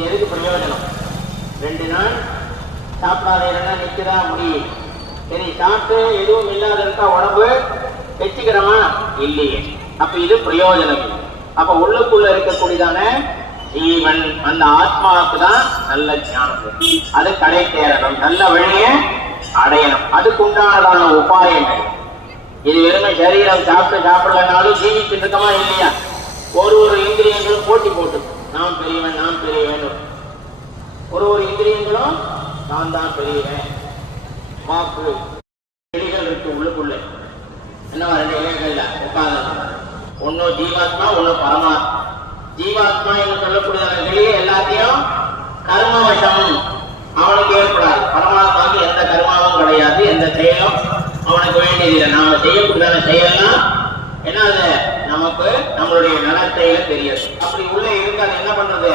இது எதுக்கு பிரயோஜனம்? 2 நாள் சாப்பிடாத இருந்தா நிற்கிறா முடியும். சரி, சாப்பிட்டு எதுவும் இல்லாத இருக்கா உடம்பு வச்சுக்கிறோமா? இல்லையே. அப்ப இது பிரயோஜனம். அப்ப உள்ளுக்குள்ள இருக்கக்கூடியதான ஜீவன் அந்த ஆத்மாவுக்கு தான் நல்ல ஞானம். அது கடை தேரணும், நல்ல வழிய அடையணும். அதுக்கு உண்டானதான உபாயங்கள். இது வெறுமை சரீரம் சாப்பிடலனாலும் ஜீவிச்சுட்டு இருக்கமா இல்லையா? ஒரு இந்திரியங்களும் போட்டி போட்டு நான் பெரியவன் நான் பெரியவன். ஒரு இந்திரியங்களும் நான் தான் பெரியவன். வாக்கு கிளிகள் இருக்கு உள்ளுக்குள்ள. என்ன 2 இலைகள்ல உட்கார்ந்து, ஒன்னு ஜீவாத்மா ஒன்னு பரமாத்மா. ஜீவாத்மா என்று சொல்லக்கூடிய கிளியே எல்லாத்தையும் கர்மவசம் அவனுக்கு ஏற்படாது. பரமாத்மாவுக்கு எந்த கர்மாவும் கிடையாது, எந்த செயலும் அவனுக்கு வேண்டியதில்லை. நாம செய்யக்கூடியதான செயல்லாம் என்ன, அது நமக்கு நம்மளுடைய நலத்தையில தெரியாது. அப்படி உள்ள இருந்து அது என்ன பண்றது?